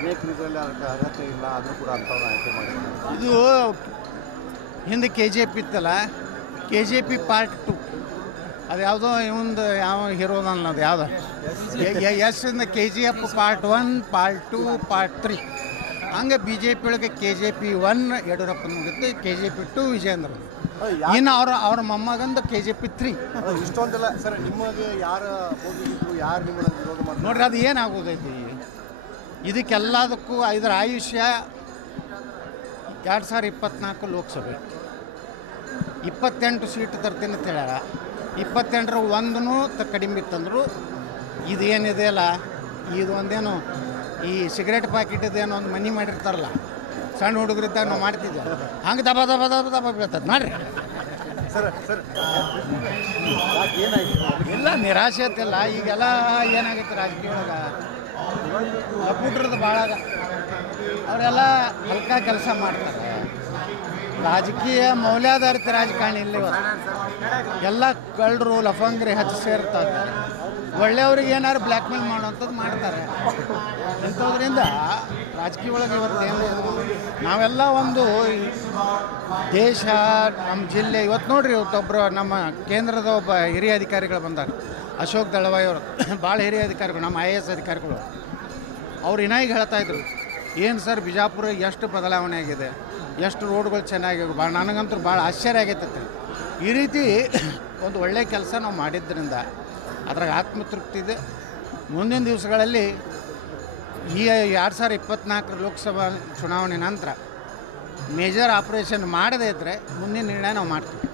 ಅನೇಕರು ಇದರಲ್ಲಿ ಅದಕ್ಕೆ ಅರ್ಹತೆ ಇಲ್ಲ ಆದರೂ ಕೂಡ ಅಂಥವ್ರನ್ನ ಆಯ್ಕೆ ಮಾಡಿದ್ದಾರೆ. ಇದು ಹಿಂದೆ ಕೆ ಜೆ ಪಿ ಇತ್ತಲ್ಲ, ಕೆ ಜೆ ಪಿ ಪಾರ್ಟ್ 2 ಅದು ಯಾವುದೋ ಇವಂದು ಯಾವ ಹೀರೋದ ಅನ್ನೋದು ಯಾವ್ದು ಎಸ್ ಇಂದ K G F part 1 part 2 part 3 ಹಂಗೆ ಬಿ ಜೆ ಪಿ ಒಳಗೆ ಕೆ ಜೆ ಪಿ 1 ಯಡಿಯೂರಪ್ಪನ ಮುಗಿತು, ಕೆ ಜೆ ಪಿ 2 ವಿಜೇಂದ್ರ, ಇನ್ನು ಅವ್ರ ಮೊಮ್ಮಗಂದು ಕೆ ಜೆ ಪಿ 3. ಇಷ್ಟೊಂದೆಲ್ಲ ಸರ್ ನಿಮಗೆ ಯಾರು ಹೋಗಿದ್ರು, ಯಾರು ನಿಮ್ಮನ್ನು ವಿರೋಧ ಮಾಡಿ ನೋಡ್ರಿ ಅದು ಏನಾಗೋದೈತಿ ಇದಕ್ಕೆಲ್ಲದಕ್ಕೂ ಇದರ ಆಯುಷ್ಯ 2024 ಲೋಕಸಭೆ 28 ಸೀಟ್ ತರ್ತೀನಿ ಅಂತ ಹೇಳ್ಯಾರ. 28ರ ಒಂದೂ ಕಡಿಮೆ ಇತ್ತಂದ್ರು ಇದು ಏನಿದೆ ಅಲ್ಲ, ಇದು ಒಂದೇನು ಈ ಸಿಗರೇಟ್ ಪ್ಯಾಕೆಟದೇನೋ ಒಂದು ಮನಿ ಮಾಡಿರ್ತಾರಲ್ಲ, ಸಣ್ಣ ಹುಡುಗರಿದ್ದಾಗ ನಾವು ಮಾಡ್ತಿದ್ದೆ, ಹಂಗೆ ದಬ ದಬ ದಬ ದಬ ಬೀಳ್ತದೆ ನೋಡ್ರಿ. ಸರ್ ಏನಾಯ್ತು? ಇಲ್ಲ ನಿರಾಶೆ ಅಂತಿಲ್ಲ, ಈಗೆಲ್ಲ ಏನಾಗೈತೆ ರಾಜಕೀಯ ಒಳಗೆ ಅಪುಟ್ರದ್ದು ಭಾಳ ಅವರೆಲ್ಲ ಹಲ್ಕ ಕೆಲಸ ಮಾಡ್ತಾರೆ. ರಾಜಕೀಯ ಮೌಲ್ಯಾಧಾರಿತ ರಾಜಕಾರಣಿ ಇಲ್ಲ ಇವತ್ತು. ಎಲ್ಲ ಕಳ್ಳರು ಲಫಂಗ್ರಿ ಹಚ್ಚಿ ಸೇರ್ತಾ ಇದ್ದಾರೆ. ಒಳ್ಳೆಯವ್ರಿಗೆ ಏನಾದ್ರು ಬ್ಲ್ಯಾಕ್ ಮೇಲ್ ಮಾಡೋವಂಥದ್ದು ಮಾಡ್ತಾರೆ. ಇಂಥದ್ರಿಂದ ರಾಜಕೀಯ ಒಳಗೆ ಇವತ್ತೇನು ನಾವೆಲ್ಲ ಒಂದು ದೇಶ ನಮ್ಮ ಜಿಲ್ಲೆ ಇವತ್ತು ನೋಡ್ರಿ, ಇವತ್ತೊಬ್ಬರು ನಮ್ಮ ಕೇಂದ್ರದ ಒಬ್ಬ ಹಿರಿಯ ಅಧಿಕಾರಿಗಳು ಬಂದಾರೆ, ಅಶೋಕ್ ದಳವಾಯಿ ಅವರು, ಭಾಳ ಹಿರಿಯ ಅಧಿಕಾರಿಗಳು, ನಮ್ಮ IAS ಅಧಿಕಾರಿಗಳು. ಅವ್ರು ಇನ್ನಾಗಿ ಹೇಳ್ತಾಯಿದ್ರು, ಏನು ಸರ್ ಬಿಜಾಪುರ ಎಷ್ಟು ಬದಲಾವಣೆ ಆಗಿದೆ, ಎಷ್ಟು ರೋಡ್ಗಳು ಚೆನ್ನಾಗಿ ಭಾಳ, ನನಗಂತೂ ಭಾಳ ಆಶ್ಚರ್ಯ ಆಗೈತೆ. ಈ ರೀತಿ ಒಂದು ಒಳ್ಳೆಯ ಕೆಲಸ ನಾವು ಮಾಡಿದ್ದರಿಂದ ಅದ್ರಾಗ ಆತ್ಮತೃಪ್ತಿ ಇದೆ. ಮುಂದಿನ ದಿವಸಗಳಲ್ಲಿ ಈ 2024 ಲೋಕಸಭಾ ಚುನಾವಣೆ ನಂತರ ಮೇಜರ್ ಆಪ್ರೇಷನ್ ಮಾಡದೇ ಇದ್ದರೆ ಮುಂದಿನ ನಿರ್ಣಯ ನಾವು ಮಾಡ್ತೀವಿ.